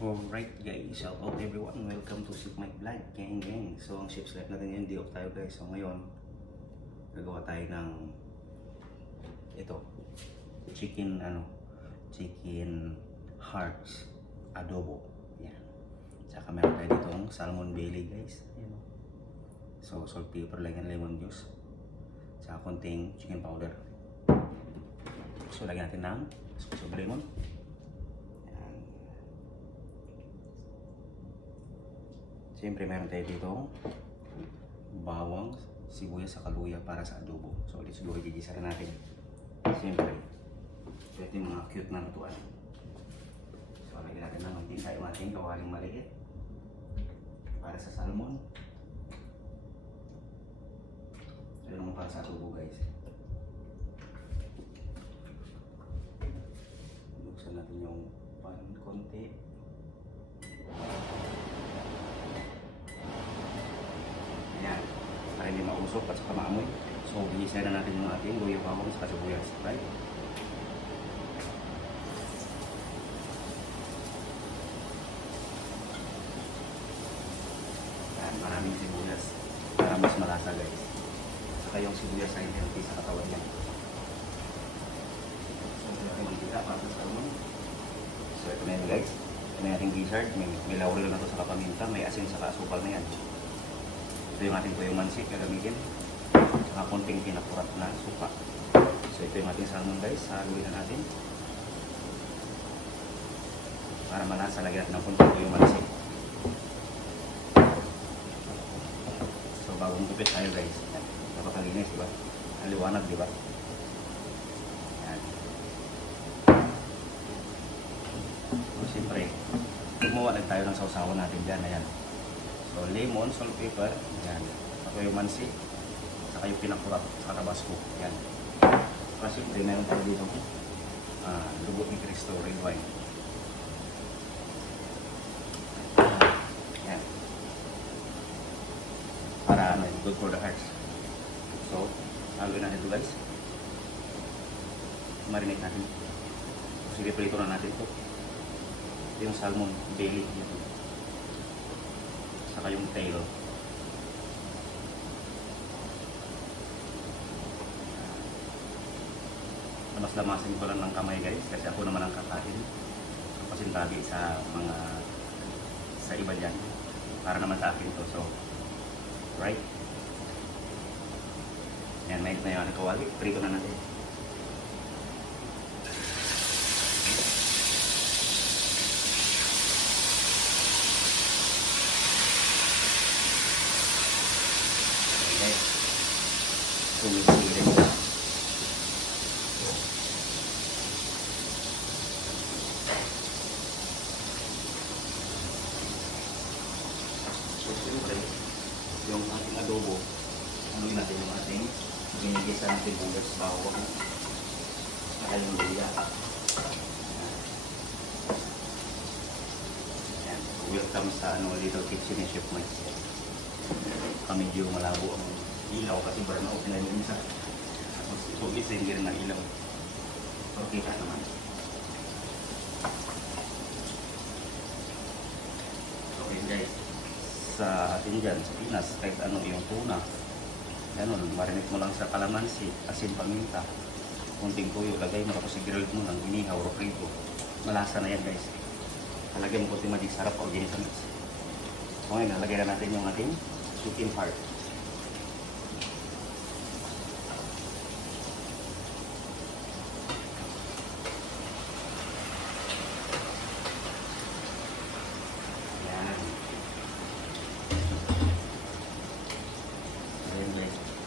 Alright guys, shout out everyone, welcome to Sip Mike Vlog, gang. So ang Ship's Life natin yun, day off tayo guys. So ngayon, gagawa tayo ng ito, chicken hearts adobo. Yan. Tsaka meron tayo ditong salmon belly guys. Yan. So salt, pepper, lagyan lemon juice. Tsaka konting chicken powder. So lagyan natin ng squeeze of lemon. Siyempre meron tayo dito bawang, sibuyas sa kaluya para sa adobo. So ulit siguro gigisa rin natin. Siyempre, ito yung mga cute na lutuan. So lagyan natin ng din tayo ating kawaling maliit para sa salmon. Ito naman para sa adobo guys. Buksan natin yung pan konti. Ayan, para hindi mausok at saka maamoy. So, gigisahin na natin yung ating luya, bawang sa sibuyas. Right? Ayan, maraming sibuyas para mas malasa guys. Saka yung sibuyas ay healthy sa katawan niya. So, ito yung kita para sa salmon. So, ito na yun guys. Ito na ating gizzard. May laurel na ito sa paminta. May asin sa asukal na yan. Ito yung ating tuyong mansik gagamitin. Saka konting pinakurat na suka. So ito yung ating salmon guys. Haluin na natin. Para malasa, lagyan natin ng konting tuyong mansik. So bagong gupit tayo guys. Napakalinis diba? Ang liwanag diba? Yan. So siyempre, gumawa lang tayo ng sausawan natin dyan. Ayan. So, lemon, salt, pepper, yan. Ako yung mansi, saka yung pinakurat, saka tabasco, yan. Kasi meron tayo dito, dugo ni Cristo, red wine. Yan. Para good for the hearts. So, haluin natin ito guys. Marinate natin. Sige, prito na natin ito. Ito yung salmon belly dito. Saka yung tail. Lamas-lamasin ko lang ng kamay guys kasi ako naman ang kakain. Pasintabi sa mga sa iba dyan para naman sa akin to. So, right? Yan, may na yung kawali. Prito na natin. Sumisilin na. So, siyempre, yung ating adobo, anuin natin yung ating binigisa natin bugas, bawang, saka yung luya. Yan. Welcome sa Little Kitchen ni Chef Mike. Medyo malabo ang ilaw kasi burnout na yun sa tubig sa hindi rin ng ilaw. Okay ka naman. Okay guys, sa atin dyan, sa Pinas, kahit ano yung tuna, ganun, marinate mo lang sa kalamansi, asin, paminta, kunting tuyo, lagay mo, tapos i-grill mo lang, inihaw, roprito. Malasa na yan guys. Talagyan mo kunting magic sarap o ginitamits. So ngayon, nalagay na natin yung ating chicken heart.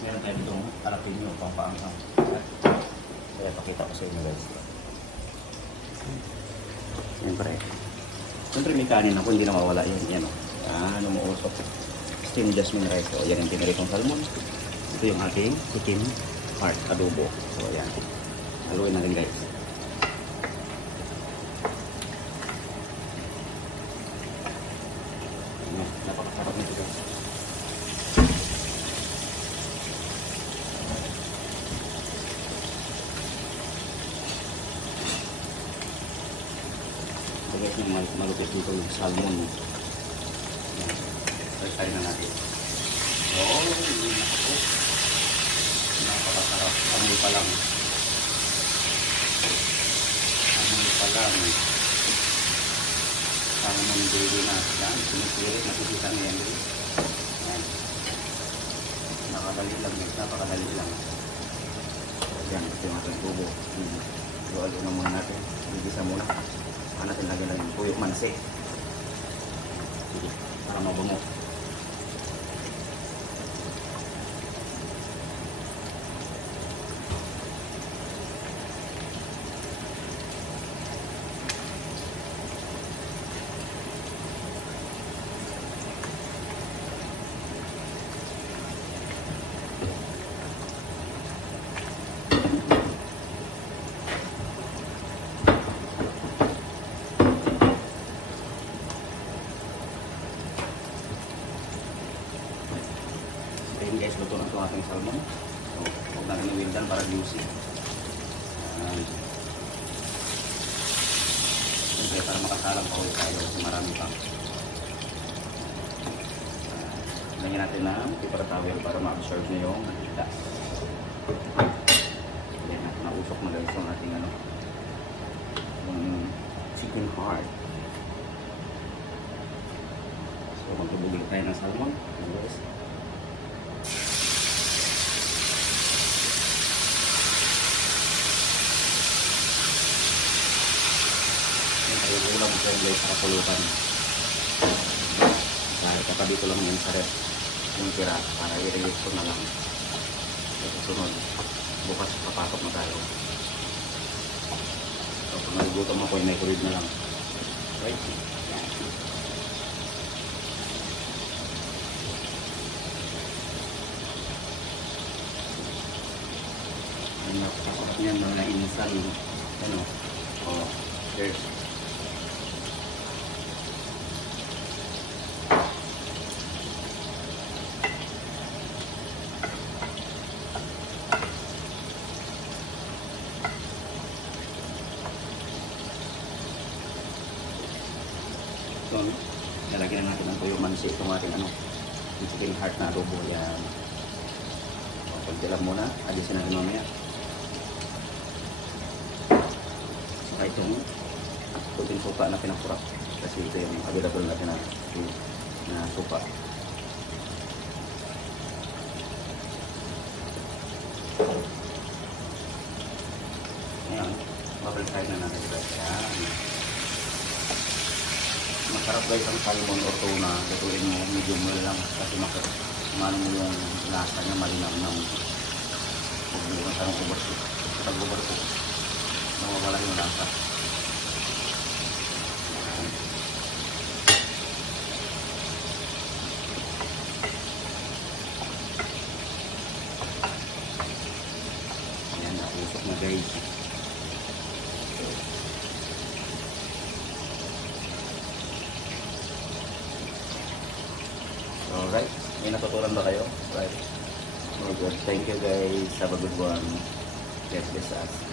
Meron tayo ditong jalapeno, pampaanghang. Kaya pakita ko sa inyo guys. Siyempre may kanin ako, hindi na mawala yun. Yan o. Ano mo usok. Steam jasmine rice. So yan yung pinaritong salmon. Ito yung ating chicken heart adobo. So yan. Haluin natin guys. Napakasarap nito guys. So guys, yung malupit dito yung salmon. Yan. Try na natin. Oh, hindi na ako. Napakasarap. Amoy pa lang. Amoy pa lang. Salmon baby na. Yan, sinisirit. Nakikita na yan. Yan. Nakadali lang. Napakadali lang. Yan, ito yung ating tubo. Lualo na muna natin. Igisa muna. Saka natin lagyan lang yung tuyok mansi. Para mabango. Ayun guys, luto na itong ating salmon. So, huwag natin iwindan para juicy. Siyempre, para makasalang pa ulit tayo kasi marami pa. Lagyan natin ng paper towel para ma-absorb nyo yung mantika. Ayan, nausok na guys yung ating ano, yung chicken heart. So, magtubugin tayo ng salmon. Ayan guys. Yung ulam ko guys sa kapulutan. Dahil katabi ko lang yung sa ref yung tira para i-release ko na lang. So susunod, bukas papasok na tayo. So kung nagugutom ako, i-microwave na lang. Right? Yan. Ang napakasarap niyan, mga insan. Ano? Oh, cheers. So, nalagyan na natin ng tuyo mansi itong ating ano, yung chicken heart na adobo. Yan. So, konti lang muna. Alisin natin mamaya. Saka itong puting suka na pinakurap. Kasi ito yung available natin na suka. Ayan. Babalik na natin guys. Ayan. Masarap guys ang salmon or tuna. Gatuin mo medium well lang kasi kumano mo yung lasa niya malinaw ng huwag mo yung sarang overcook. Kapag overcook, nawawala yung lasa. Ayan, nausok na guys. Alright, may natutunan ba kayo? Right. Very good. Thank you guys. Have a good one. God bless us.